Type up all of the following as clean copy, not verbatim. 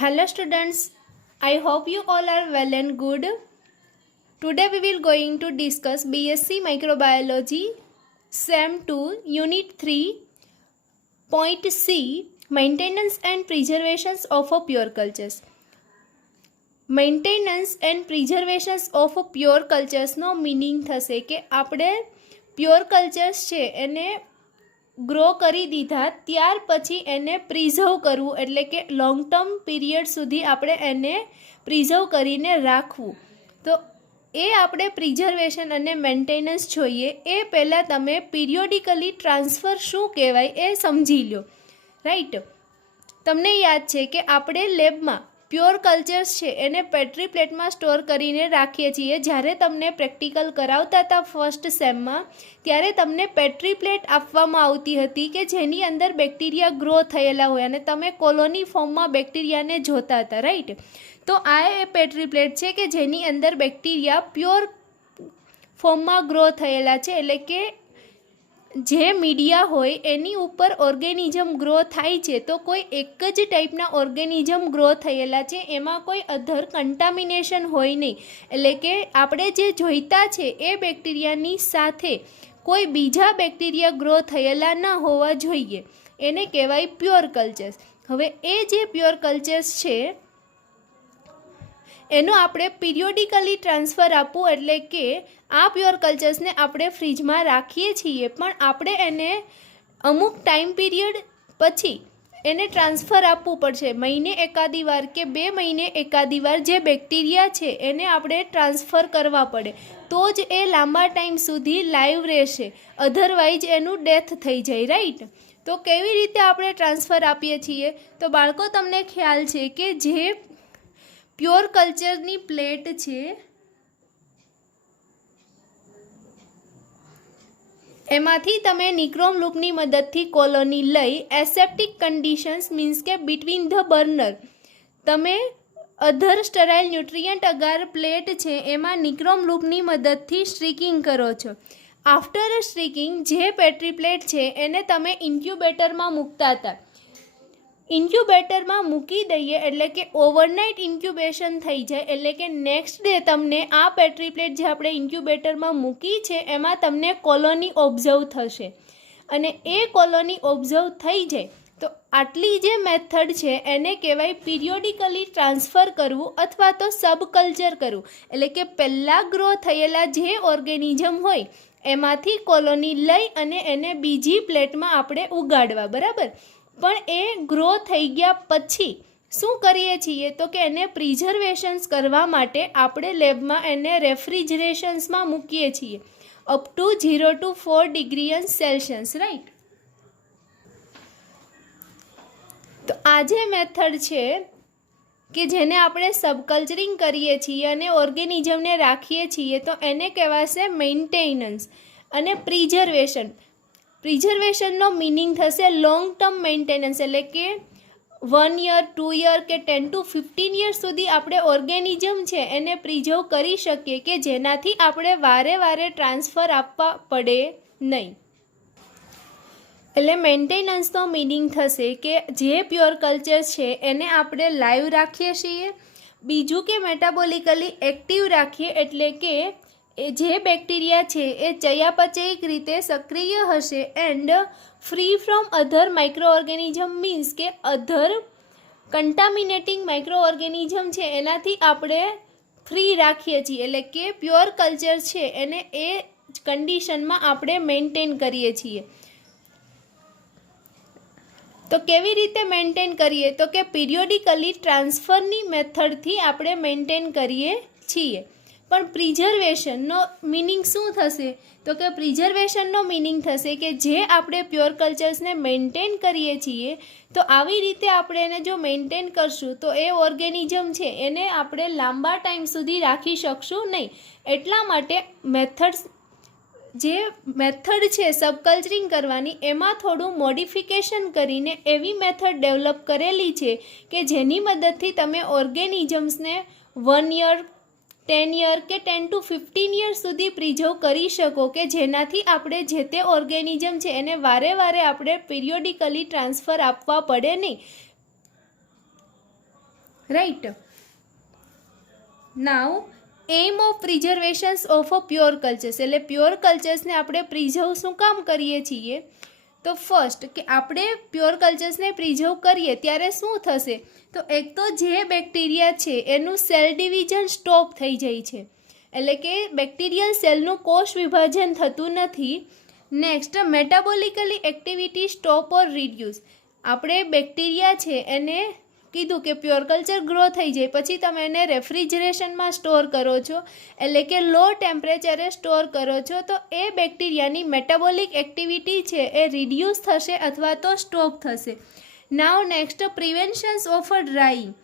Hello students, I hope you all are well and good. Today we will going to discuss BSc Microbiology SEM 2 Unit 3 Point C Maintenance and Preservations of a Pure Cultures. Maintenance and preservations of pure કલ્ચર્સનો meaning થશે કે આપણે pure cultures છે એને grow કરી દીધા ત્યાર પછી એને પ્રિઝર્વ કરવું એટલે કે લોંગ ટર્મ પીરિયડ સુધી આપણે એને પ્રિઝર્વ કરીને રાખવું. તો એ આપણે પ્રિઝર્વેશન અને મેન્ટેનન્સ જોઈએ એ પહેલાં તમે પિરિયોડિકલી ટ્રાન્સફર શું કહેવાય એ સમજી લો. રાઈટ, તમને યાદ છે કે આપણે લેબમાં પ્યોર કલ્ચર્સ છે એને પેટ્રી પ્લેટમાં સ્ટોર કરીને રાખીએ છીએ. જ્યારે તમને પ્રેક્ટિકલ કરાવતા હતા ફર્સ્ટ સેમમાં ત્યારે તમને પેટ્રી પ્લેટ આપવામાં આવતી હતી કે જેની અંદર બેક્ટેરિયા ગ્રો થયેલા હોય અને તમે કોલોની ફોર્મમાં બેક્ટેરિયાને જોતા હતા. રાઈટ, તો આ એ પેટ્રી પ્લેટ છે કે જેની અંદર બેક્ટેરિયા પ્યોર ફોર્મમાં ગ્રો થયેલા છે. એટલે કે જે મીડિયા હોય એની ઉપર ઓર્ગેનિઝમ ગ્રો થાય છે તો કોઈ એક જ ટાઈપના ઓર્ગેનિઝમ ગ્રો થયેલા છે, એમાં કોઈ અધર કન્ટામિનેશન હોય નહીં. એટલે કે આપણે જે જોઈતા છે એ બેક્ટેરિયાની સાથે કોઈ બીજા બેક્ટેરિયા ગ્રો થયેલા ન હોવા જોઈએ. એને કહેવાય પ્યોર કલ્ચર્સ. હવે એ જે પ્યોર કલ્ચર્સ છે એનો આપણે પિરિયોડિકલી ટ્રાન્સફર આપવું એટલે કે આ પ્યોર કલ્ચર્સને આપણે ફ્રીજમાં રાખીએ છીએ પણ આપણે એને અમુક ટાઈમ પીરિયડ પછી એને ટ્રાન્સફર આપવું પડશે. મહિને એકાદી વાર કે 2 મહિને એકાદી વાર જે બેક્ટેરિયા છે એને આપણે ટ્રાન્સફર કરવા પડે તો જ એ લાંબા ટાઈમ સુધી લાઈવ રહેશે, અધરવાઇઝ એનું ડેથ થઈ જાય. રાઈટ, તો કેવી રીતે આપણે ટ્રાન્સફર આપીએ છીએ? તો બાળકો તમને ખ્યાલ છે કે જે પ્યોર કલ્ચરની પ્લેટ છે એમાંથી તમે નિક્રોમ લૂપની મદદથી કોલોની લઈ એસેપ્ટિક કન્ડિશન્સ મીન્સ કે બિટવીન ધ બર્નર તમે અધર સ્ટરાઇલ ન્યુટ્રિયન્ટ અગાર પ્લેટ છે એમાં નિક્રોમ લૂપની મદદથી સ્ટ્રીકિંગ કરો છો. આફ્ટર સ્ટ્રીકિંગ જે પેટ્રી પ્લેટ છે એને તમે ઇન્ક્યુબેટરમાં મૂકતા હતા. ઇન્ક્યુબેટરમાં મૂકી દઈએ એટલે કે ઓવરનાઇટ ઇન્ક્યુબેશન થઈ જાય એટલે કે નેક્સ્ટ ડે તમને આ પેટ્રી પ્લેટ જે આપણે ઇન્ક્યુબેટરમાં મૂકી છે એમાં તમને કોલોની ઓબ્ઝર્વ થશે અને એ કોલોની ઓબ્ઝર્વ થઈ જાય તો આટલી જે મેથડ છે એને કહેવાય પિરિયોડિકલી ટ્રાન્સફર કરવું અથવા તો સબકલ્ચર કરવું. એટલે કે પહેલાં ગ્રો થયેલા જે ઓર્ગેનિઝમ હોય એમાંથી કોલોની લઈ અને એને બીજી પ્લેટમાં આપણે ઉગાડવા. બરાબર, પણ એ ગ્રો થઈ ગયા પછી શું કરીએ છીએ તો કે એને પ્રિઝર્વેશન્સ કરવા માટે આપણે લેબમાં એને રેફ્રિજરેશન્સમાં મૂકીએ છીએ up to 0 to 4 degree Celsius. Right, તો આ જે મેથડ છે કે જેને આપણે સબકલ્ચરિંગ કરીએ છીએ અને ઓર્ગેનિઝમને રાખીએ છીએ તો એને કહેવાશે મેન્ટેનન્સ અને પ્રિઝર્વેશન. પ્રિઝર્વેશનનો મિનિંગ થશે લોંગ ટર્મ મેન્ટેનન્સ એટલે કે 1 year 2 year કે 10 to 15 years સુધી આપણે ઓર્ગેનિઝમ છે એને પ્રિઝર્વ કરી શકીએ કે જેનાથી આપણે વારે વારે ટ્રાન્સફર આપવા પડે નહીં. એટલે મેન્ટેનન્સનો મિનિંગ થશે કે જે પ્યોર કલ્ચર છે એને આપણે લાઈવ રાખીએ છીએ, બીજું કે મેટાબોલિકલી એક્ટિવ રાખીએ એટલે કે એ જે બેક્ટેરિયા છે એ ચયાપચયિક રીતે સક્રિય હશે and free from other micro organism means કે અધર કન્ટામિનેટિંગ માઇક્રો ઓર્ગેનિઝમ છે એનાથી આપણે ફ્રી રાખીએ છીએ. એટલે કે પ્યોર કલ્ચર છે એને એ કન્ડિશનમાં આપણે મેન્ટેન કરીએ છીએ. તો કેવી રીતે મેન્ટેન કરીએ તો કે પિરિયોડિકલી ટ્રાન્સફરની મેથડથી આપણે મેન્ટેન કરીએ છીએ. પણ પ્રિઝર્વેશનનો મિનિંગ શું થશે તો કે પ્રિઝર્વેશનનો મિનિંગ થશે કે જે આપણે પ્યોર કલ્ચર્સને મેન્ટેન કરીએ છીએ તો આવી રીતે આપણે એને જો મેન્ટેન કરશું તો એ ઓર્ગેનિઝમ છે એને આપણે લાંબા ટાઈમ સુધી રાખી શકશું નહીં. એટલા માટે મેથડ છે સબકલ્ચરિંગ કરવાની એમાં થોડું મોડિફિકેશન કરીને એવી મેથડ ડેવલપ કરેલી છે કે જેની મદદથી તમે ઓર્ગેનિઝમ્સને 1 year 10 year કે 10 to 15 years સુધી પ્રિઝર્વ કરી શકો કે જેનાથી આપણે જે તે ઓર્ગેનિઝમ છે એને વારે વારે આપણે પિરિયોડિકલી ટ્રાન્સફર આપવા પડે નહીં. Right. Now aim of preservations of a pure cultures, એટલે પ્યોર કલ્ચર્સને આપણે પ્રિઝર્વ શું કામ કરીએ છીએ? તો ફર્સ્ટ કે આપણે પ્યોર કલ્ચર્સને પ્રિઝર્વ કરીએ ત્યારે શું થશે? તો એક તો જે બેક્ટેરિયા છે એનું સેલ ડિવિઝન સ્ટોપ થઈ જાય છે, એટલે કે બેક્ટેરિયલ સેલનું કોષ વિભાજન થતું નથી. નેક્સ્ટ, મેટાબોલિકલી એક્ટિવિટી સ્ટોપ ઓર રિડ્યુસ. આપણે બેક્ટેરિયા છે એને કીધું કે પ્યોર કલ્ચર ગ્રો થઈ જાય પછી તમે એને રેફ્રિજરેશનમાં સ્ટોર કરો છો, એટલે કે લો ટેમ્પરેચરે સ્ટોર કરો છો, તો એ બેક્ટેરિયાની મેટાબોલિક એક્ટિવિટી છે એ રિડ્યુસ થશે અથવા તો સ્ટોપ થશે. Now next, preventions of a ડ્રાઈંગ,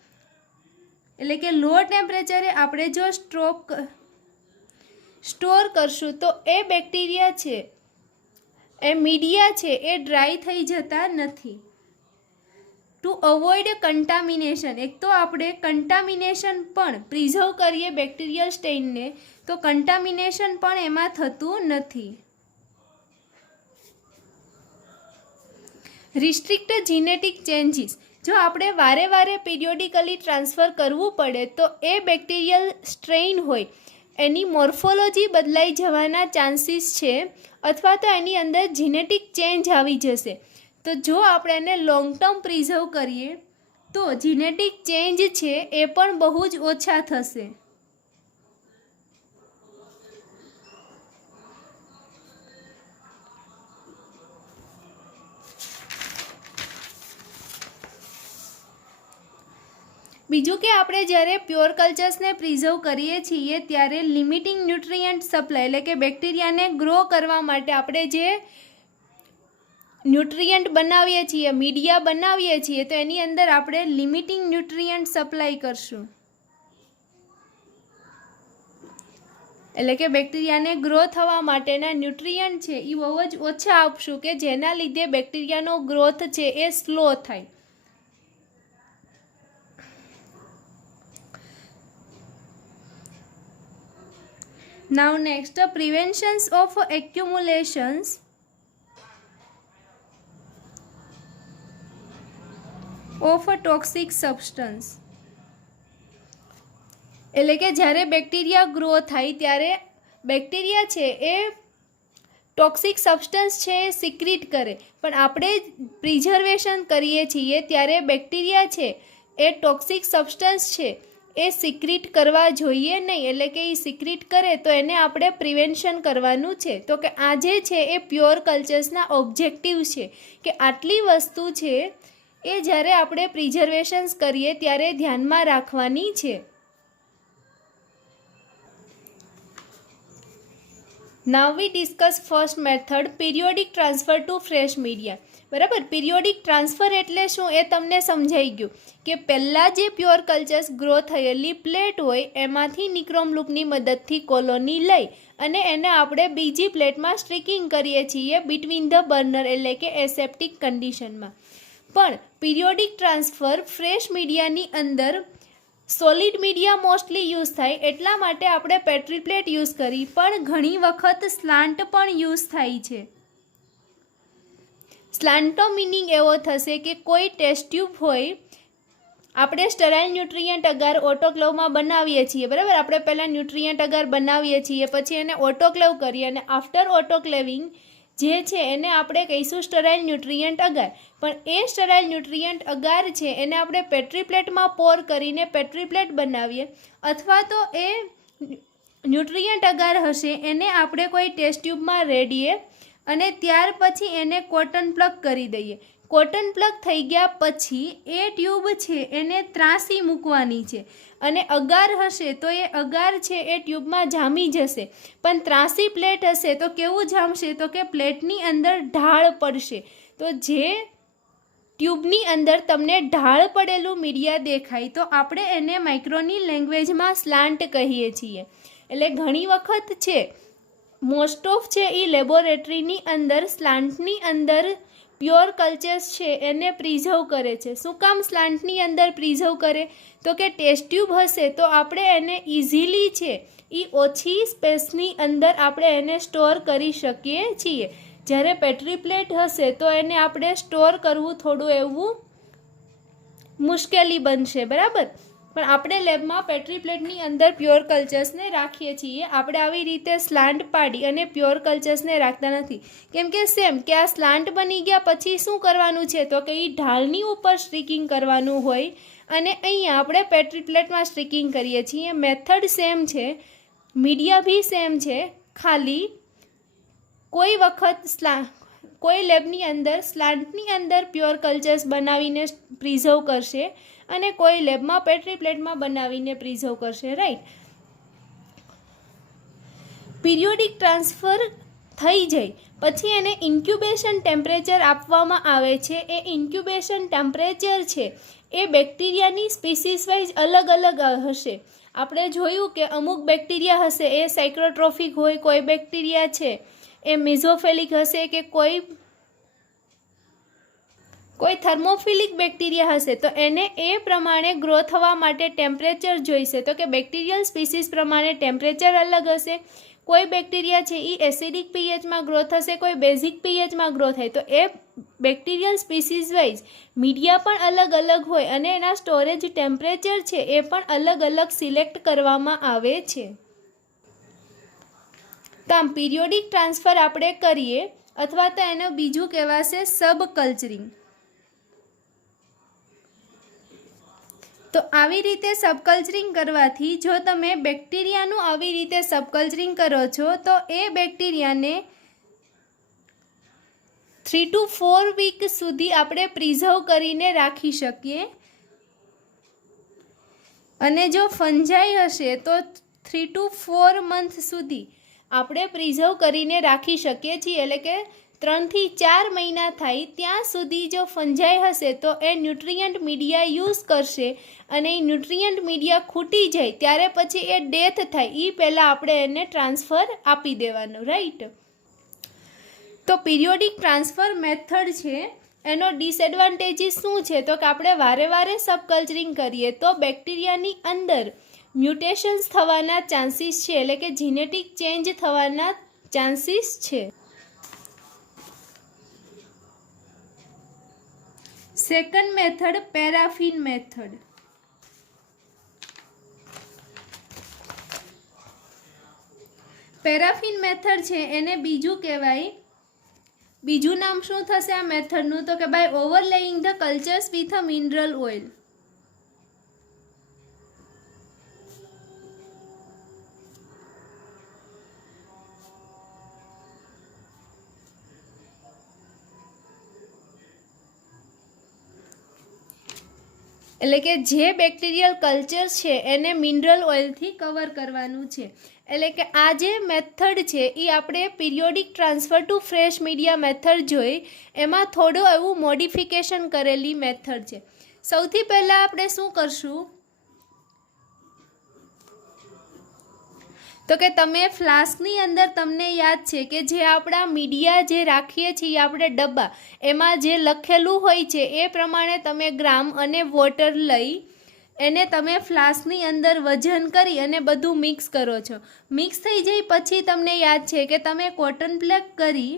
એટલે કે લો ટેમ્પરેચરે આપણે જો સ્ટોર કરશું તો એ બેક્ટેરિયા છે એ મીડિયા છે એ ડ્રાય થઈ જતા નથી. ટુ અવોઇડ કન્ટામિનેશન, એક તો આપણે કન્ટામિનેશન પણ પ્રિઝર્વ કરીએ બેક્ટેરિયલ સ્ટેઇનને તો કન્ટામિનેશન પણ એમાં થતું નથી. રિસ્ટ્રિક્ટ જીનેટિક ચેન્જીસ, જો આપણે વારે વારે પીરિયોડિકલી ટ્રાન્સફર કરવું પડે તો એ બેક્ટેરિયલ સ્ટ્રેઇન હોય એની મોર્ફોલોજી બદલાઈ જવાના ચાન્સીસ છે અથવા તો એની અંદર જીનેટિક ચેન્જ આવી જશે. તો જો આપણે એને લોંગ ટર્મ પ્રિઝર્વ કરીએ તો જીનેટિક ચેન્જ છે એ પણ બહુ જ ઓછા થશે. બીજું કે આપણે જ્યારે પ્યોર કલ્ચર્સને પ્રિઝર્વ કરીએ છીએ ત્યારે લિમિટિંગ ન્યુટ્રિયન્ટ સપ્લાય, એટલે કે બેક્ટેરિયાને ગ્રો કરવા માટે આપણે જે ન્યુટ્રિયન્ટ બનાવીએ છીએ, મીડિયા બનાવીએ છીએ, તો એની અંદર આપણે લિમિટિંગ ન્યુટ્રિયન્ટ સપ્લાય કરશું, એટલે કે બેક્ટેરિયાને ગ્રો થવા માટેના ન્યુટ્રિયન્ટ છે એ બહુ જ ઓછા આપશું કે જેના લીધે બેક્ટેરિયાનો ગ્રોથ છે એ સ્લો થાય. Now next, preventions of accumulations of a toxic substance, એટલે કે જ્યારે બેક્ટેરિયા ગ્રો થાય ત્યારે બેક્ટેરિયા છે એ ટોક્સિક સબસ્ટન્સ છે એ સિક્રીટ કરે, પણ આપણે પ્રિઝર્વેશન કરીએ છીએ ત્યારે બેક્ટેરિયા છે એ ટોક્સિક સબસ્ટન્સ છે એ સિક્રીટ કરવા જોઈએ નહીં, એટલે કે એ સિક્રીટ કરે તો એને આપણે પ્રિવેન્શન કરવાનું છે. તો કે આ જે છે એ પ્યોર કલ્ચર્સના ઓબ્જેક્ટિવ છે કે આટલી વસ્તુ છે એ જ્યારે આપણે પ્રિઝર્વેશન્સ કરીએ ત્યારે ધ્યાનમાં રાખવાની છે. Now we discuss first method, periodic transfer to fresh media. બરાબર, પીરિયોડિક ટ્રાન્સફર એટલે શું એ તમને સમજાઈ ગયું કે પહેલાં જે પ્યોર કલ્ચર્સ ગ્રો થયેલી પ્લેટ હોય એમાંથી નિક્રોમ લૂપની મદદથી કોલોની લઈ અને એને આપણે બીજી પ્લેટમાં સ્ટ્રીકિંગ કરીએ છીએ બિટવીન ધ બર્નર, એટલે કે એસેપ્ટિક કન્ડિશનમાં. પણ પીરિયોડિક ટ્રાન્સફર ફ્રેશ મીડિયાની અંદર સોલિડ મીડિયા મોસ્ટલી યુઝ થાય એટલા માટે આપણે પેટ્રી પ્લેટ યુઝ કરી, પણ ઘણી વખત સ્લાન્ટ પણ યુઝ થાય છે. સ્લાન્ટનો મિનિંગ એવો થશે કે કોઈ ટેસ્ટ ટ્યુબ હોય, આપણે સ્ટરાઇલ ન્યુટ્રિયન્ટ અગાર ઓટોક્લેવમાં બનાવીએ છીએ, બરાબર, આપણે પહેલાં ન્યુટ્રિયન્ટ અગાર બનાવીએ છીએ પછી એને ઓટોક્લેવ કરીએ અને આફ્ટર ઓટોક્લેવિંગ જે છે એને આપણે કહીશું સ્ટરાઇલ ન્યુટ્રિયન્ટ અગાર. પણ એ સ્ટરાઇલ ન્યુટ્રિયન્ટ અગાર છે એને આપણે પેટ્રી પ્લેટમાં પોર કરીને પેટ્રી પ્લેટ બનાવીએ, અથવા તો એ ન્યુટ્રિયન્ટ અગાર હશે એને આપણે કોઈ ટેસ્ટ ટ્યુબમાં રેડીએ અને ત્યાર પછી એને કોટન પ્લગ કરી દઈએ. કોટન પ્લગ થઈ ગયા પછી એ ટ્યુબ છે એને ત્રાસી મૂકવાની છે અને અગાર હશે તો એ અગાર છે એ ટ્યુબમાં જામી જશે, પણ ત્રાસી પ્લેટ હશે તો કેવું જામશે? તો કે પ્લેટની અંદર ઢાળ પડશે. તો જે ટ્યુબની અંદર તમને ઢાળ પડેલું મીડિયા દેખાય તો આપણે એને માઇક્રોની લેંગ્વેજમાં સ્લાન્ટ કહીએ છીએ. એટલે ઘણી વખત છે મોસ્ટ ઓફ છે એ લેબોરેટરીની અંદર સ્લાન્ટની અંદર પ્યોર કલ્ચર્સ છે એને પ્રિઝર્વ કરે છે. શું કામ સ્લાન્ટની અંદર પ્રિઝર્વ કરે? તો કે ટેસ્ટ ટ્યુબ હશે તો આપણે એને ઇઝીલી છે એ ઓછી સ્પેસની અંદર આપણે એને સ્ટોર કરી શકીએ છીએ. જ્યારે પેટ્રી પ્લેટ હશે તો એને આપણે સ્ટોર કરવું થોડું એવું મુશ્કેલી બનશે, બરાબર. પણ આપણે લેબમાં પેટ્રી પ્લેટની અંદર પ્યોર કલ્ચર્સને રાખીએ છીએ. આપણે આવી રીતે સ્લાન્ટ પાડી અને પ્યોર કલ્ચર્સને રાખતા નથી, કેમ કે સેમ કે આ સ્લાન્ટ બની ગયા પછી શું કરવાનું છે તો કે એ ઢાળની ઉપર સ્ટ્રીકિંગ કરવાનું હોય, અને અહીંયા આપણે પેટ્રી પ્લેટમાં સ્ટ્રીકિંગ કરીએ છીએ. મેથડ સેમ છે, મીડિયા બી સેમ છે, ખાલી કોઈ વખત કોઈ લેબની અંદર સ્લાન્ટની અંદર પ્યોર કલ્ચર્સ બનાવીને પ્રિઝર્વ કરશે અને કોઈ લેબમાં પેટ્રી પ્લેટમાં બનાવીને પ્રિઝર્વ કરશે, રાઈટ. પીરિયોડિક ટ્રાન્સફર થઈ જાય પછી એને ઇન્ક્યુબેશન ટેમ્પરેચર આપવામાં આવે છે. એ ઇન્ક્યુબેશન ટેમ્પરેચર છે એ બેક્ટેરિયાની સ્પીસીસ વાઇઝ અલગ અલગ હશે. આપણે જોયું કે અમુક બેક્ટેરિયા હશે એ સાયક્રોટ્રોફિક હોય, કોઈ બેક્ટેરિયા છે એ મિઝોફિલિક હશે, કે કોઈ થર્મોફિલિક બેક્ટેરિયા હશે. તો એને એ પ્રમાણે ગ્રો થવા માટે ટેમ્પરેચર જોઈશે. તો કે બેક્ટેરિયલ સ્પીસીસ પ્રમાણે ટેમ્પરેચર અલગ હશે. કોઈ બેક્ટેરિયા છે એ એસિડિક પીએચમાં ગ્રો થશે, કોઈ બેઝિક પીએચમાં ગ્રો થાય. તો એ બેક્ટેરિયલ સ્પીસીસ વાઇઝ મીડિયા પણ અલગ અલગ હોય અને એના સ્ટોરેજ ટેમ્પરેચર છે એ પણ અલગ અલગ સિલેક્ટ કરવામાં આવે છે. તો આમ પીરિયોડિક ટ્રાન્સફર આપણે કરીએ, અથવા તો એનું બીજું કહેવાશે સબ કલ્ચરિંગ. તો આવી રીતે સબકલ્ચરિંગ કરવાથી જો તમે બેક્ટેરિયાનું આવી રીતે સબકલ્ચરિંગ કરો છો તો એ બેક્ટેરિયાને 3 to 4 વીક સુધી આપણે પ્રિઝર્વ કરીને રાખી શકીએ. અને જો ફંજાઈ હશે તો 3 to 4 મંથ સુધી આપણે પ્રિઝર્વ કરીને રાખી શકીએ છીએ. એટલે કે 3 થી 4 મહિના થાય ત્યાં સુધી જો ફંજાઈ હશે તો એ ન્યુટ્રિયન્ટ મીડિયા યુઝ કરશે, અને એ ન્યુટ્રિયન્ટ મીડિયા ખૂટી જાય ત્યારે પછી એ ડેથ થાય એ પહેલાં આપણે એને ટ્રાન્સફર આપી દેવાનું, રાઈટ. તો પીરિયોડિક ટ્રાન્સફર મેથડ છે એનો ડિસએડવાન્ટેજીસ શું છે તો કે આપણે વારે વારે સબકલ્ચરિંગ કરીએ તો બેક્ટેરિયાની અંદર મ્યુટેશન્સ થવાના ચાન્સીસ છે, એટલે કે જીનેટિક ચેન્જ થવાના ચાન્સીસ છે. Second method paraffin method. Paraffin method છે એને બીજું નામ શું થશે આ મેથડનું તો કે by overlaying the cultures with a mineral oil. એટલે કે જે બેક્ટેરિયલ કલ્ચર છે એને મિનરલ ઓઇલથી કવર કરવાનું છે. એટલે કે આ જે મેથડ છે એ આપણે periodic transfer to fresh media method જોઈ, એમાં થોડું એવું મોડિફિકેશન કરેલી મેથડ છે. સૌથી પહેલાં આપણે શું કરશું તો કે તમે ફ્લાસ્કની અંદર તમને યાદ છે કે જે આપણા મીડિયા જે રાખીએ છીએ આપણે ડબ્બા, એમાં જે લખેલું હોય છે એ પ્રમાણે તમે ગ્રામ અને વોટર લઈ એને તમે ફ્લાસ્કની અંદર વજન કરી અને બધું મિક્સ કરો છો. મિક્સ થઈ જાય પછી તમને યાદ છે કે તમે કોટન પ્લગ કરી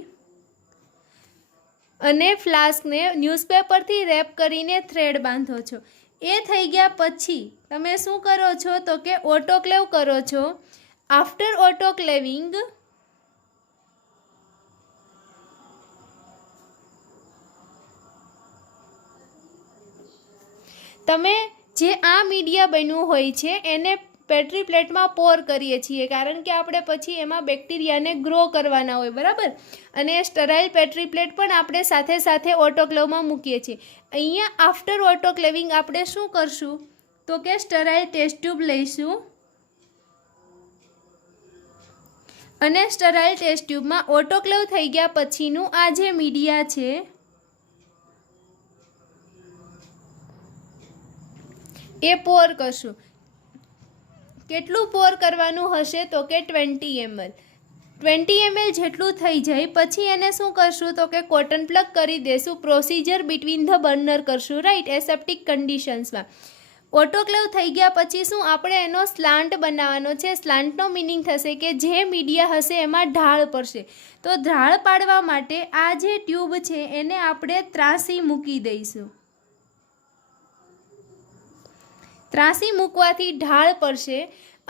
અને ફ્લાસ્કને ન્યૂઝપેપરથી રેપ કરીને થ્રેડ બાંધો છો. એ થઈ ગયા પછી તમે શું કરો છો તો કે ઓટોક્લેવ કરો છો. આફ્ટર ઓટોક્લેવિંગ તમે જે આ મીડિયા બન્યું હોય છે એને પેટ્રી પ્લેટમાં પોર કરીએ છીએ, કારણ કે આપણે પછી એમાં બેક્ટેરિયાને ગ્રો કરવાના હોય, બરાબર. અને સ્ટરાઇલ પેટ્રી પ્લેટ પણ આપણે સાથે સાથે ઓટોક્લેવમાં મૂકીએ છીએ. અહીંયા આફ્ટર ઓટોક્લેવિંગ આપણે શું કરશું તો કે સ્ટરાઇલ ટેસ્ટ ટ્યુબ લઈશું અને સ્ટરાઇલ ટેસ્ટ ટ્યુબમાં ઓટોક્લેવ થઈ ગયા પછીનું આ જે મીડિયા છે એ પોર કરશું. કેટલું પોર કરવાનું હશે તો કે 20 ml. 20 ml જેટલું થઈ જાય પછી એને શું કરશું તો કે કોટન પ્લગ કરી દેશું. પ્રોસિજર બિટવીન ધ બર્નર કરશું, રાઈટ, એસેપ્ટિક કન્ડિશન્સમાં. ઓટોક્લેવ થઈ ગયા પછી શું આપણે એનો સ્લાન્ટ બનાવવાનો છે. સ્લાન્ટનો મિનિંગ થશે કે જે મીડિયા હશે એમાં ઢાળ પડશે. તો ઢાળ પાડવા માટે આ જે ટ્યુબ છે એને આપણે ત્રાસી મૂકી દઈશું. ત્રાસી મૂકવાથી ઢાળ પડશે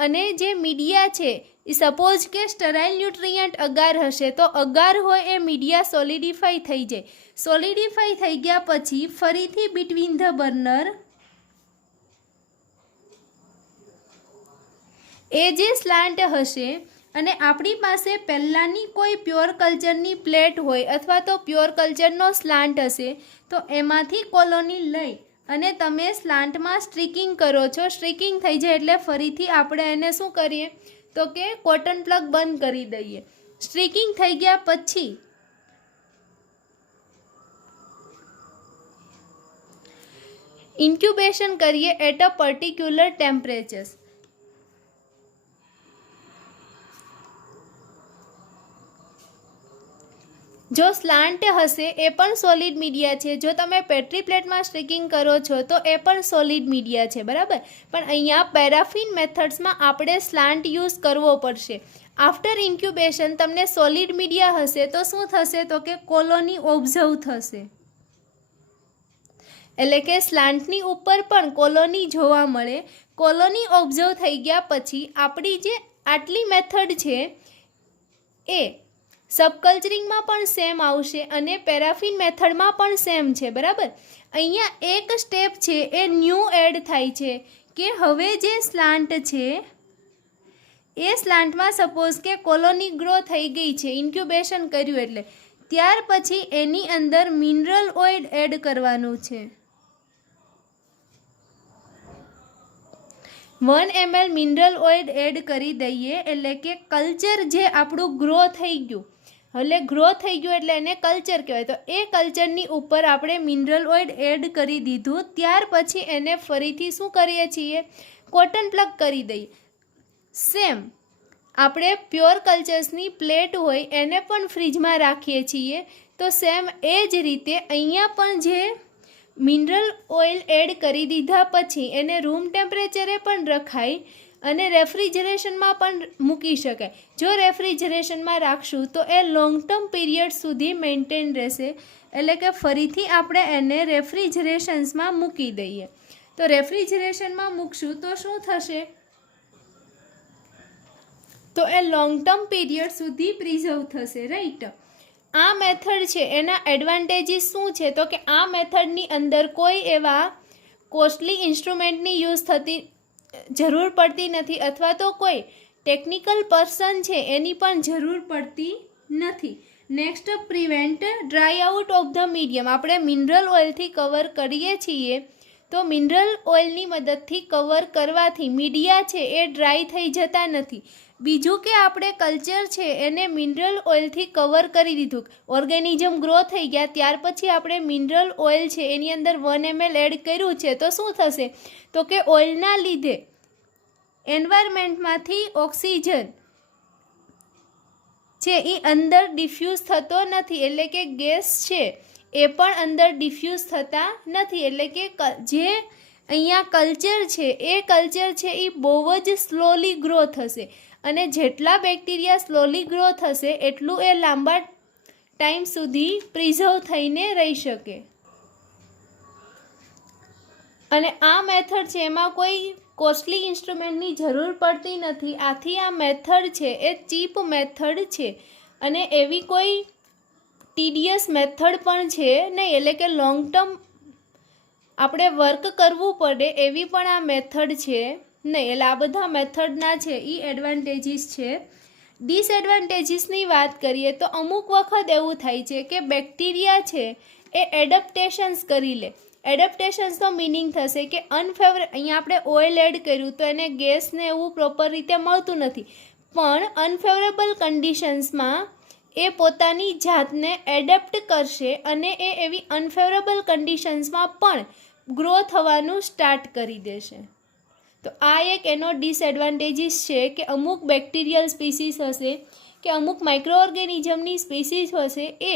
અને જે મીડિયા છે એ સપોઝ કે સ્ટરાઇલ ન્યુટ્રિયન્ટ અગાર હશે તો અગાર હોય એ મીડિયા સોલિડિફાઈ થઈ જાય. સોલિડિફાઈ થઈ ગયા પછી ફરીથી બિટવીન ધ બર્નર એ જે સ્લાન્ટ હશે અને આપણી પાસે પહેલાંની કોઈ પ્યોર કલ્ચરની પ્લેટ હોય અથવા તો પ્યોર કલ્ચરનો સ્લાન્ટ હશે તો એમાંથી કોલોની લઈ અને તમે સ્લાન્ટમાં સ્ટ્રીકિંગ કરો છો. સ્ટ્રીકિંગ થઈ જાય એટલે ફરીથી આપણે એને શું કરીએ તો કે કોટન પ્લગ બંધ કરી દઈએ. સ્ટ્રીકિંગ થઈ ગયા પછી ઇન્ક્યુબેશન કરીએ એટ અ પર્ટિક્યુલર ટેમ્પરેચર. જો સ્લાન્ટ હશે એ પણ સોલિડ મીડિયા છે. જો તમે પેટ્રી પ્લેટમાં સ્ટ્રીકિંગ કરો છો તો એ પણ સોલિડ મીડિયા છે, બરાબર. પણ અહીંયા પેરાફિન મેથડ્સમાં આપણે સ્લાન્ટ યુઝ કરવો પડશે. આફ્ટર ઇન્ક્યુબેશન તમને સોલિડ મીડિયા હશે તો શું થશે તો કે કોલોની ઓબ્ઝર્વ થશે. એટલે કે સ્લાન્ટની ઉપર પણ કોલોની જોવા મળે. કોલોની ઓબ્ઝર્વ થઈ ગયા પછી આપણી જે આટલી મેથડ છે એ સબકલ્ચરિંગમાં પણ સેમ આવશે અને પેરાફિન મેથડમાં પણ સેમ છે, બરાબર. અહીંયા એક સ્ટેપ છે એ ન્યૂ એડ થાય છે કે હવે જે સ્લાન્ટ છે એ સ્લાન્ટમાં સપોઝ કે કોલોની ગ્રો થઈ ગઈ છે ઇન્ક્યુબેશન કર્યું એટલે ત્યાર પછી એની અંદર મિનરલ ઓઇલ એડ કરવાનું છે. 1 ml મિનરલ ઓઇલ એડ કરી દઈએ એટલે કે કલ્ચર જે આપણું ગ્રો થઈ ગયું એટલે ગ્રો થઈ ગયું એટલે એને કલ્ચર કહેવાય. તો એ કલ્ચરની ઉપર આપણે મિનરલ ઓઇલ એડ કરી દીધું. ત્યાર પછી એને ફરીથી શું કરીએ છીએ કોટન પ્લગ કરી દઈએ. સેમ આપણે પ્યોર કલ્ચર્સની પ્લેટ હોય એને પણ ફ્રીજમાં રાખીએ છીએ તો સેમ એ જ રીતે અહીંયા પણ જે મિનરલ ઓઇલ એડ કરી દીધા પછી એને રૂમ ટેમ્પરેચરે પણ રખાય અને રેફ્રિજરેશનમાં પણ મૂકી શકાય. જો રેફ્રિજરેશનમાં રાખશું તો એ લોંગ ટર્મ પીરિયડ સુધી મેન્ટેન રહેશે. એટલે કે ફરીથી આપણે એને રેફ્રિજરેશન્સમાં મૂકી દઈએ. તો રેફ્રિજરેશનમાં મૂકશું તો શું થશે તો એ લોંગ ટર્મ પીરિયડ સુધી પ્રિઝર્વ થશે, રાઈટ. આ મેથડ છે એના એડવાન્ટેજીસ શું છે તો કે આ મેથડની અંદર કોઈ એવા કોસ્ટલી ઇન્સ્ટ્રુમેન્ટની યુઝ થતી જરૂર પડતી નથી અથવા તો કોઈ ટેકનિકલ પર્સન છે એની પણ જરૂર પડતી નથી. Next, prevent dry out of the medium. આપણે મિનરલ ઓઇલથી કવર કરીએ છીએ તો મિનરલ ઓઇલની મદદથી કવર કરવાથી મીડિયા છે એ ડ્રાય થઈ જતા નથી. બીજું કે આપણે કલ્ચર છે એને મિનરલ ઓઇલથી કવર કરી દીધું, ઓર્ગેનિઝમ ગ્રો થઈ ગયા, ત્યાર પછી આપણે મિનરલ ઓઇલ છે એની અંદર 1 ml એડ કર્યું છે તો શું થશે તો કે ઓઇલના લીધે એન્વાયરમેન્ટમાંથી ઓક્સિજન છે એ અંદર ડિફ્યુઝ થતો નથી. એટલે કે ગેસ છે એ પણ અંદર ડિફ્યુઝ થતા નથી. એટલે કે જે અહીંયા કલ્ચર છે એ કલ્ચર છે એ બહુ જ સ્લોલી ગ્રો થશે અને જેટલા બેક્ટેરિયા સ્લોલી ગ્રો થશે એટલું એ લાંબા ટાઈમ સુધી પ્રિઝર્વ થઈને રહી શકે. અને આ મેથડ છે એમાં કોઈ કોસ્ટલી ઇન્સ્ટ્રુમેન્ટની જરૂર પડતી નથી. આથી આ મેથડ છે એ ચીપ મેથડ છે અને એવી કોઈ ટીડિયસ મેથડ પણ છે નહીં. એટલે કે લોંગ ટર્મ આપણે વર્ક કરવું પડે એવી પણ આ મેથડ છે નહીં. એટલે આ બધા મેથડના છે એ એડવાન્ટેજીસ છે. ડિસએડવાન્ટેજીસની વાત કરીએ તો અમુક વખત એવું થાય છે કે બેક્ટેરિયા છે એ એડપ્ટેશન્સ કરી લે. એડપ્ટેશન્સનો મિનિંગ થશે કે અહીંયા આપણે ઓઇલ એડ કર્યું તો એને ગેસને એવું પ્રોપર રીતે મળતું નથી, પણ અનફેવરેબલ કન્ડિશન્સમાં એ પોતાની જાતને એડપ્ટ કરશે અને એ એવી અનફેવરેબલ કન્ડિશન્સમાં પણ ગ્રો થવાનું સ્ટાર્ટ કરી દેશે. તો આ એક એનો ડિસએડવાન્ટેજીસ છે કે અમુક બેક્ટેરિયલ સ્પીસીસ હશે કે અમુક માઇક્રો ઓર્ગેનિઝમની સ્પીસીસ હશે એ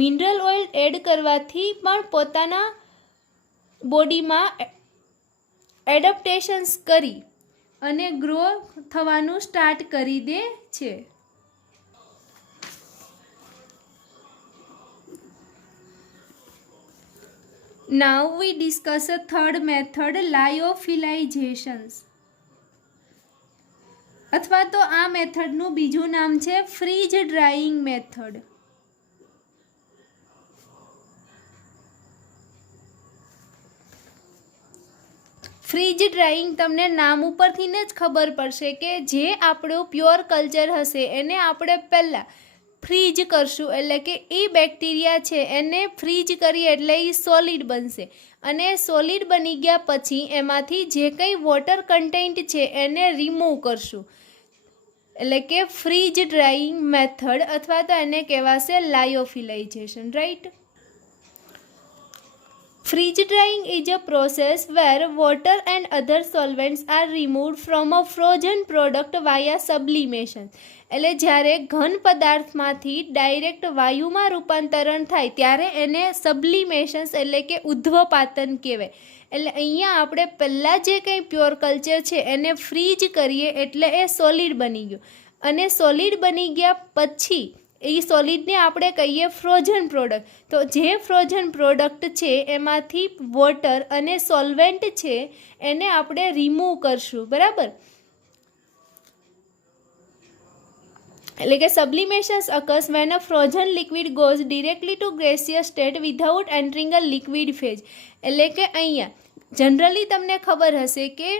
મિનરલ ઓઇલ એડ કરવાથી પણ પોતાના બોડીમાં એડપ્ટેશન્સ કરી અને ગ્રો થવાનું સ્ટાર્ટ કરી દે છે. નાઉ વી ડિસ્કસ અ થર્ડ મેથડ, લાયોફિલાઇઝેશન્સ, અથવા તો આ મેથડનું બીજું નામ છે fridge drawing method. Fridge drawing તમને નામ ઉપરથી જ ખબર પડશે કે જે આપણું પ્યોર કલ્ચર હશે એને આપણે પહેલાં ફ્રીજ કરશું, એટલે કે એ બેક્ટેરિયા છે એને ફ્રીજ કરીએ એટલે એ સોલિડ બનશે, અને સોલિડ બની ગયા પછી એમાંથી જે કંઈ વોટર કન્ટેન્ટ છે એને રિમૂવ કરશું, એટલે કે ફ્રીજ ડ્રાઇંગ મેથડ, અથવા તો એને કહેવાશે લાયોફિલાઇઝેશન, right. Freeze drying is a process where water and other solvents are removed from a frozen product via sublimation. એટલે જ્યારે ઘન પદાર્થમાંથી ડાયરેક્ટ વાયુમાં રૂપાંતરણ થાય ત્યારે એને સબ્લિમેશન્સ એટલે કે ઉધ્વપાતન કહેવાય. એટલે અહીંયા આપણે પહેલાં જે કંઈ પ્યોર કલ્ચર છે એને ફ્રીજ કરીએ એટલે એ સોલિડ બની ગયું, અને સોલિડ બની ગયા પછી એ સોલિડને આપણે કહીએ ફ્રોઝન પ્રોડક્ટ. તો જે ફ્રોઝન પ્રોડક્ટ છે એમાંથી વોટર અને સોલ્વેન્ટ છે એને આપણે રિમૂવ કરશું, બરાબર. એટલે કે sublimations occurs when a frozen liquid goes directly to gaseous state without entering a liquid phase. એટલે કે અહીંયા જનરલી તમને ખબર હશે કે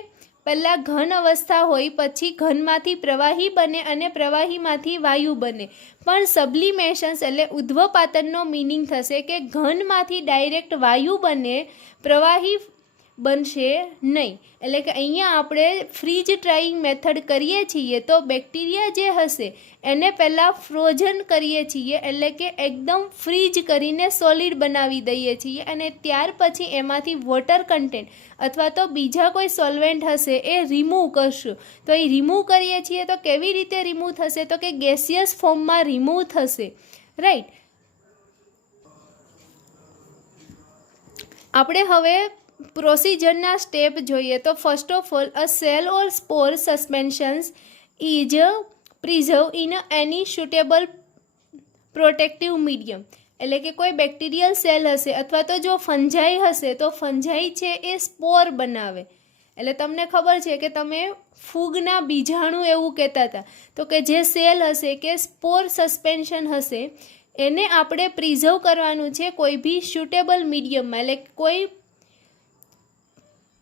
પહેલાં ઘન અવસ્થા હોય, પછી ઘનમાંથી પ્રવાહી બને અને પ્રવાહીમાંથી વાયુ બને, પણ સબ્લિમેશન્સ એટલે ઉધ્વપાતનનો મિનિંગ થશે કે ઘનમાંથી ડાયરેક્ટ વાયુ બને, પ્રવાહી બનશે નહીં. એટલે કે અહીંયા આપણે ફ્રીજ ડ્રાઇંગ મેથડ કરીએ છીએ તો બેક્ટેરિયા જે હશે એને પહેલાં ફ્રોઝન કરીએ છીએ, એટલે કે એકદમ ફ્રીજ કરીને સોલિડ બનાવી દઈએ છીએ, અને ત્યાર પછી એમાંથી વોટર કન્ટેન્ટ અથવા તો બીજા કોઈ સોલ્વેન્ટ હશે એ રિમૂવ કરશું. તો એ રિમૂવ કરીએ છીએ તો કેવી રીતે રિમૂવ થશે, તો કે ગેસિયસ ફોર્મમાં રિમૂવ થશે, રાઈટ. આપણે હવે પ્રોસિજરના સ્ટેપ જોઈએ. તો first of all, a cell or spore suspensions is preserve in any suitable protective medium. એટલે કે કોઈ બેક્ટેરિયલ સેલ હશે અથવા તો જો ફંજાઈ હશે તો ફંજાઈ છે એ સ્પોર બનાવે. એટલે તમને ખબર છે કે તમે ફૂગના બીજાણુ એવું કહેતા હતા, તો કે જે સેલ હશે કે સ્પોર સસ્પેન્શન હશે એને આપણે પ્રિઝર્વ કરવાનું છે કોઈ બી સુટેબલ મીડિયમમાં. એટલે કોઈ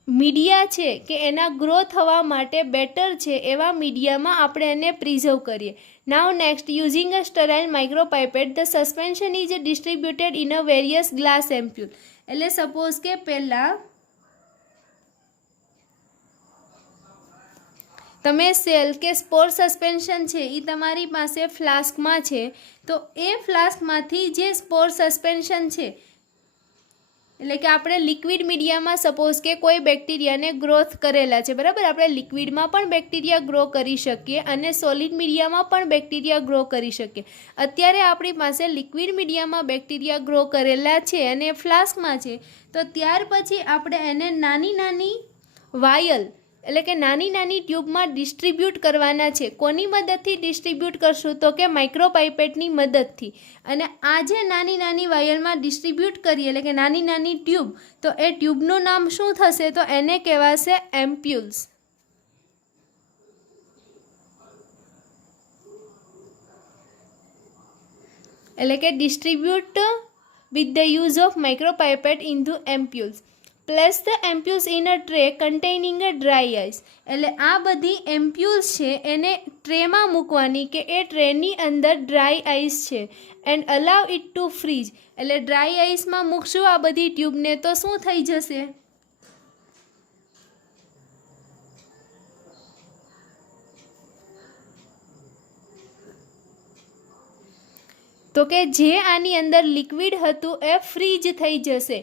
મીડિયા છે કે એના ગ્રો થવા માટે બેટર છે એવા મીડિયામાં આપણે એને પ્રિઝર્વ કરીએ. Now next, using a sterile micropipette the suspension is distributed in a various glass ampoule. એટલે સપોઝ કે પહેલાં તમે સેલ કે સ્પોર સસ્પેન્શન છે એ તમારી પાસે ફ્લાસ્કમાં છે, તો એ ફ્લાસ્કમાંથી જે સ્પોર સસ્પેન્શન છે એટલે કે આપણે લિક્વિડ મીડિયામાં સપોઝ કે કોઈ બેક્ટેરિયાને ગ્રોથ કરેલા છે, બરાબર. આપણે લિક્વિડમાં પણ બેક્ટેરિયા ગ્રો કરી શકીએ અને સોલિડ મીડિયામાં પણ બેક્ટેરિયા ગ્રો કરી શકીએ. અત્યારે આપણી પાસે લિક્વિડ મીડિયામાં બેક્ટેરિયા ગ્રો કરેલા છે અને ફ્લાસ્કમાં છે, તો ત્યાર પછી આપણે એને નાની નાની વાયલ એટલે કે નાની નાની ટ્યુબમાં ડિસ્ટ્રીબ્યુટ કરવાના છે. કોની મદદથી ડિસ્ટ્રીબ્યુટ કરશું, તો કે માઇક્રોપાઇપેટની મદદથી. અને આ જે નાની નાની વાયલમાં ડિસ્ટ્રીબ્યુટ કરીએ એટલે કે નાની નાની ટ્યુબ, તો એ ટ્યુબનું નામ શું થશે, તો એને કહેવાશે એમ્પ્યુલ્સ. એટલે કે distribute with the use of micropipette into ampoules. Place the ampoules in a tray containing a dry ice. એટલે આ બધી એમ્પ્યુલ્સ છે એને ટ્રેમાં મૂકવાની કે એ ટ્રેની અંદર ડ્રાય આઈસ છે, and allow it to freeze. એટલે ડ્રાય આઈસમાં મૂકશું આ બધી ટ્યુબને તો શું થઈ જશે, તો કે જે આની અંદર લિક્વિડ હતું એ ફ્રીજ થઈ જશે,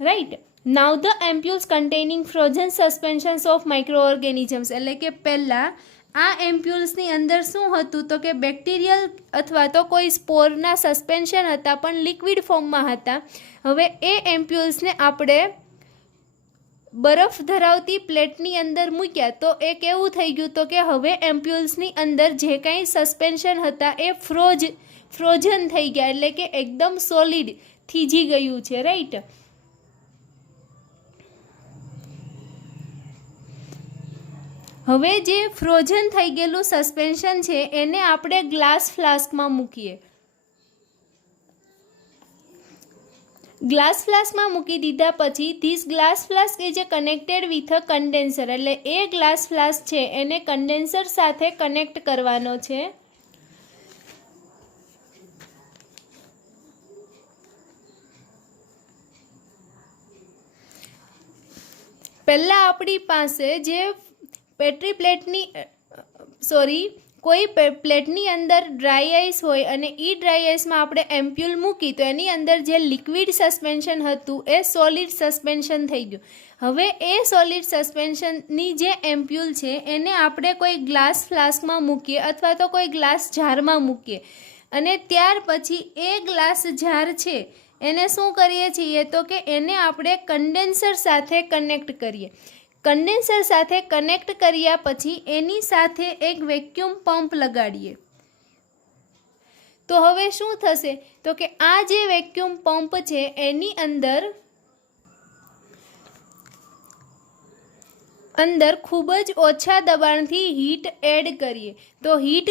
right. Now the ampoules containing frozen suspensions of microorganisms. એટલે કે પહેલાં આ એમ્પ્યુલ્સની અંદર શું હતું, તો કે બેક્ટેરિયલ અથવા તો કોઈ સ્પોરના સસ્પેન્શન હતા પણ લિક્વિડ ફોર્મમાં હતા. હવે એ એમ્પ્યુલ્સને આપણે બરફ ધરાવતી પ્લેટની અંદર મૂક્યા તો એ કેવું થઈ ગયું, તો કે હવે એમ્પ્યુલ્સની અંદર જે કાંઈ સસ્પેન્શન હતા એ ફ્રોઝન થઈ ગયા, એટલે કે એકદમ સોલિડ થીજી ગયું છે, રાઈટ. હવે જે ફ્રોઝન થઈ ગયેલું સસ્પેન્શન છે એને આપણે ગ્લાસ ફ્લાસ્કમાં મૂકીએ. ગ્લાસ ફ્લાસ્કમાં મૂકી દીધા પછી this glass flask is connected with a condenser, એટલે એ ગ્લાસ ફ્લાસ્ક છે એને કન્ડેન્સર સાથે કનેક્ટ કરવાનો છે. પહેલાં આપણી પાસે જે પેટ્રી પ્લેટની કોઈ પ્લેટની અંદર ડ્રાય આઈસ હોય અને એ ડ્રાય આઈસમાં આપણે એમ્પ્યુલ મૂકી તો એની અંદર જે લિક્વિડ સસ્પેન્શન હતું એ સોલિડ સસ્પેન્શન થઈ ગયું. હવે એ સોલિડ સસ્પેન્શનની જે એમ્પ્યુલ છે એને આપણે કોઈ ગ્લાસ ફ્લાસ્કમાં મૂકીએ અથવા તો કોઈ ગ્લાસ જારમાં મૂકીએ અને ત્યાર પછી એ ગ્લાસ જાર છે એને શું કરીએ છીએ તો કે એને આપણે કન્ડેન્સર સાથે કનેક્ટ કરીએ. કન્ડેન્સર સાથે કનેક્ટ કર્યા પછી એની સાથે એક વેક્યુમ પંપ લગાડીએ. તો હવે શું થશે તો કે આ જે વેક્યુમ પંપ છે એની અંદર ખૂબ જ ઓછા દબાણથી હીટ એડ કરીએ. તો હીટ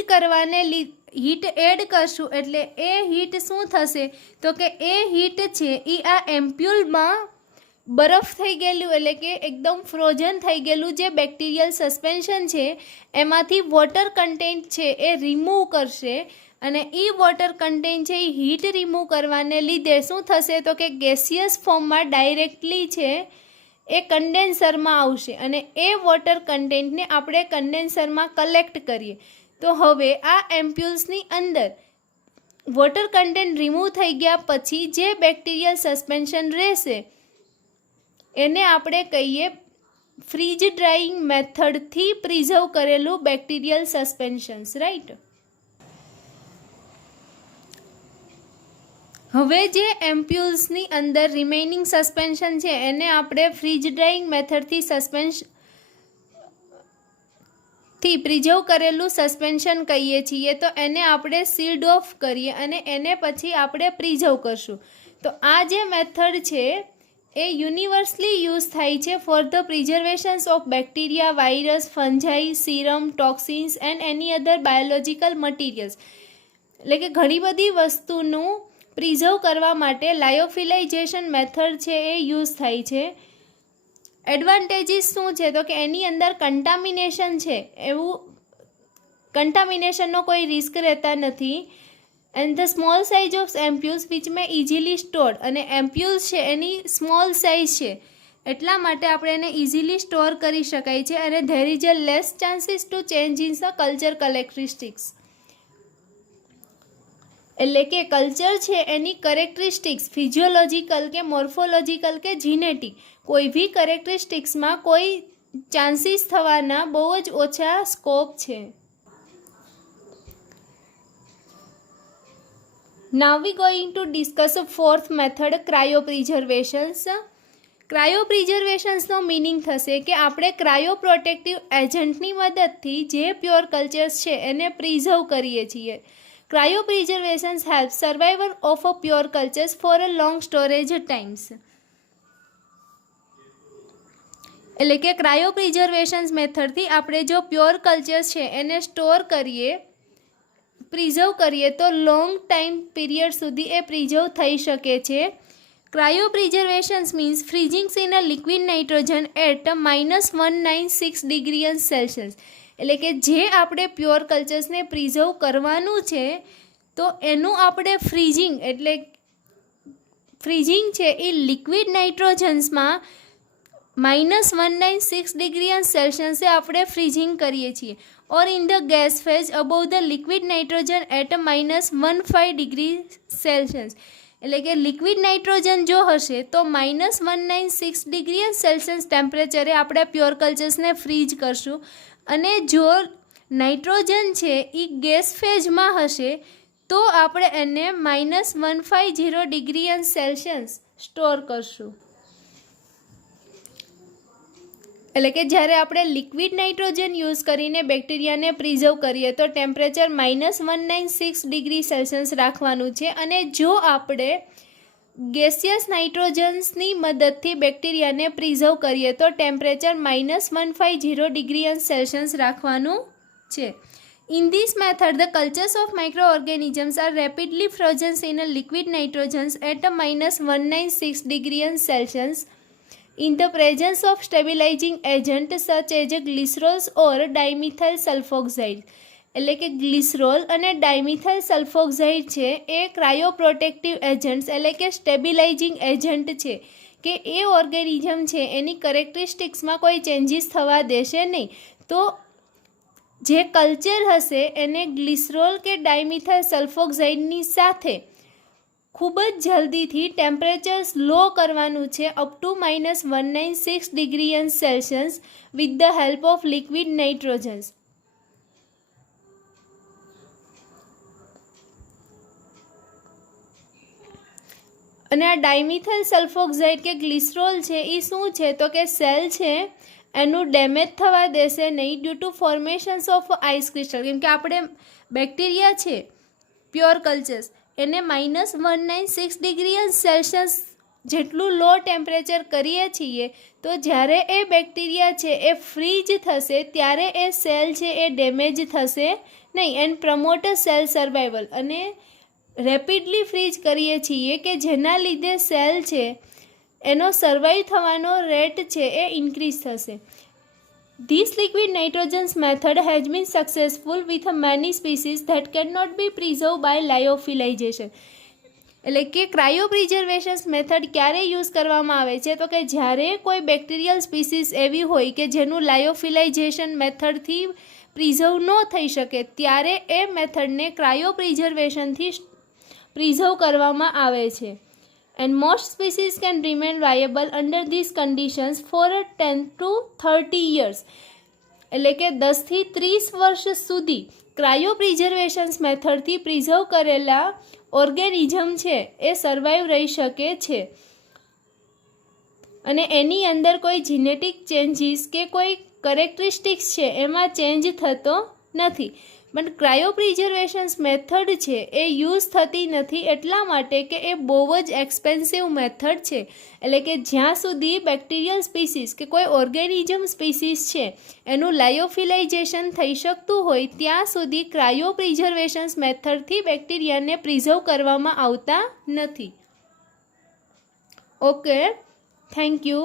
એડ કરશું એટલે એ હીટ શું થશે તો કે એ હીટ છે એ આ એમ્પ્યુલમાં બરફ થઈ ગયેલું એટલે કે એકદમ ફ્રોઝન થઈ ગયેલું જે બેક્ટેરિયલ સસ્પેન્શન છે એમાંથી વોટર કન્ટેન્ટ છે એ રિમૂવ કરશે અને એ વોટર કન્ટેન્ટ છે એ હીટ રિમૂવ કરવાને લીધે શું થશે તો કે ગેસિયસ ફોર્મમાં ડાયરેક્ટલી છે એ કન્ડેન્સરમાં આવશે અને એ વોટર કન્ટેન્ટને આપણે કન્ડેન્સરમાં કલેક્ટ કરીએ. તો હવે આ એમ્પ્યુલ્સની અંદર વોટર કન્ટેન્ટ રિમૂવ થઈ ગયા પછી જે બેક્ટેરિયલ સસ્પેન્શન રહેશે એને આપણે કહીએ ફ્રીજ ડ્રાઈંગ મેથડથી પ્રિઝર્વ કરેલું બેક્ટેરિયલ સસ્પેન્શન્સ, રાઈટ. હવે જે એમ્પ્યુલ્સની અંદર રિમેઇનિંગ સસ્પેન્શન છે એને આપણે ફ્રીજ ડ્રાઈંગ મેથડથી પ્રિઝર્વ કરેલું સસ્પેન્શન કહીએ છીએ. તો એને આપણે સીલ્ડ ઓફ કરીએ અને એને પછી આપણે પ્રિઝર્વ કરશું. તો આ જે મેથડ છે એ યુનિવર્સલી યુઝ થાય છે for the preservations of bacteria, virus, fungi, serum, toxins and any other biological materials. એટલે કે ઘણી બધી વસ્તુનું પ્રિઝર્વ કરવા માટે લાયોફિલાઇઝેશન મેથડ છે એ યુઝ થાય છે. એડવાન્ટેજીસ શું છે તો કે એની અંદર કન્ટામિનેશન છે એવું કન્ટામિનેશનનો કોઈ રિસ્ક રહેતા નથી. And the small size of ampoules which may easily store, અને એમ્પ્યુલ્સ છે એની સ્મોલ સાઇઝ છે એટલા માટે આપણે એને ઇઝીલી સ્ટોર કરી શકાય છે અને there is a less chances to change in the culture characteristics. એટલે કે કલ્ચર છે એની કેરેક્ટરિસ્ટિક્સ ફિઝિયોલોજીકલ કે મોર્ફોલોજીકલ કે જીનેટિક કોઈ બી કેરેક્ટરિસ્ટિક્સમાં કોઈ ચાન્સીસ થવાના બહુ જ ઓછા સ્કોપ છે. Now we going to discuss a fourth method, cryopreservations. ક્રાયોપ્રિઝર્વેશન્સનો મિનિંગ થશે કે આપણે ક્રાયોપ્રોટેક્ટિવ એજન્ટની મદદથી જે પ્યોર કલ્ચર્સ છે એને પ્રિઝર્વ કરીએ છીએ. Cryopreservations help survival of a pure cultures for a long storage times. એટલે કે ક્રાયોપ્રિઝર્વેશન્સ મેથડથી આપણે જો પ્યોર કલ્ચર્સ છે એને સ્ટોર કરીએ, પ્રિઝર્વ કરીએ તો લોંગ ટાઈમ પીરિયડ સુધી એ પ્રિઝર્વ થઈ શકે છે. Cryopreservations means freezings in a liquid nitrogen at -196 degree Celsius. એટલે કે જે આપણે પ્યોર કલ્ચર્સને પ્રિઝર્વ કરવાનું છે તો એનું આપણે ફ્રીઝિંગ છે એ લિક્વિડ નાઇટ્રોજન્સમાં -196 ડિગ્રી સેલ્સિયસે આપણે ફ્રીઝિંગ કરીએ છીએ. or in the gas phase above the liquid nitrogen at -15 degree Celsius. એટલે કે લિક્વિડ નાઇટ્રોજન જો હશે તો -196 ડિગ્રી સેલ્સિયસ ટેમ્પરેચરે આપણે પ્યોર કલ્ચર્સને ફ્રીઝ કરશું અને જો નાઇટ્રોજન છે એ ગેસ ફેઝમાં હશે તો આપણે એને -150 ડિગ્રી સેલ્સિયસ સ્ટોર કરશું. એટલે કે જ્યારે આપણે લિક્વિડ નાઇટ્રોજન યુઝ કરીને બેક્ટેરિયાને પ્રિઝર્વ કરીએ તો ટેમ્પરેચર -196 ડિગ્રી સેલ્સિયસ રાખવાનું છે અને જો આપણે ગેસિયસ નાઇટ્રોજન્સની મદદથી બેક્ટેરિયાને પ્રિઝર્વ કરીએ તો ટેમ્પરેચર -150 °C રાખવાનું છે. In this method, the cultures of microorganisms are rapidly frozen in a liquid nitrogen at a -196 °C in the presence of stabilizing agent such as glycerols or dimethyl sulfoxide. એટલે કે glycerol અને dimethyl સલ્ફોક્સાઇડ છે એ ક્રાયોપ્રોટેક્ટિવ agents એટલે કે stabilising agent છે કે એ organism છે એની કેરેક્ટરિસ્ટિક્સમાં કોઈ ચેન્જીસ થવા દેશે નહીં. તો જે કલ્ચર હશે એને ગ્લિસરોલ કે ડાયમિથાઇલ સલ્ફોક્સાઇડની સાથે ખૂબ જ જલ્દીથી ટેમ્પરેચર સ્લો કરવાનું છે up to -196 °C with the help of liquid nitrogens. અને આ ડાયમિથાઇલ સલ્ફોક્સાઇડ કે ગ્લિસરોલ છે એ શું છે તો કે સેલ છે એનું ડેમેજ થવા દેશે નહીં due to formations of ice crystal. કેમ કે આપણે બેક્ટેરિયા છે પ્યોર કલ્ચર્સ એને -196 °C જેટલું લો ટેમ્પરેચર કરીએ છીએ તો જ્યારે એ બેક્ટેરિયા છે એ ફ્રીજ થશે ત્યારે એ સેલ છે એ ડેમેજ થશે નહીં એન્ડ પ્રમોટ સેલ સર્વાઈવલ. અને રેપિડલી ફ્રીજ કરીએ છીએ કે જેના લીધે સેલ છે એનો સર્વાઈવ થવાનો રેટ છે એ ઇન્ક્રીઝ થશે. This liquid nitrogens method has been successful with many species that can not be preserve by lyophilization. એટલે કે ક્રાયો પ્રિઝર્વેશન મેથડ ક્યારે યુઝ કરવામાં આવે છે તો કે જ્યારે કોઈ બેક્ટેરિયલ સ્પીસીસ એવી હોય કે જેનું લાયોફિલાઇઝેશન મેથડથી પ્રિઝર્વ ન થઈ શકે ત્યારે એ મેથડને ક્રાયો પ્રિઝર્વેશનથી પ્રિઝર્વ કરવામાં આવે છે. And most species can remain viable under this conditions for 10 to 30 years. એટલે કે 10 થી 30 વર્ષ સુધી ક્રાયો પ્રિઝર્વેશન્સ મેથડથી પ્રિઝર્વ કરેલા ઓર્ગેનિઝમ છે એ સર્વાઈવ રહી શકે છે અને એની અંદર કોઈ જીનેટિક ચેન્જીસ કે કોઈ કેરેક્ટરિસ્ટિક્સ છે એમાં ચેન્જ થતો નથી. બટ ક્રાયો પ્રિઝર્વેશન્સ મેથડ છે એ યુઝ થતી નથી એટલા માટે કે એ બહુ જ એક્સપેન્સિવ મેથડ છે. એટલે કે જ્યાં સુધી બેક્ટેરિયલ સ્પીસીસ કે કોઈ ઓર્ગેનિઝમ સ્પીસીસ છે એનું લાયોફિલાઇઝેશન થઈ શકતું હોય ત્યાં સુધી ક્રાયો પ્રિઝર્વેશન્સ મેથડથી બેક્ટેરિયાને પ્રિઝર્વ કરવામાં આવતા નથી. Okay, thank you.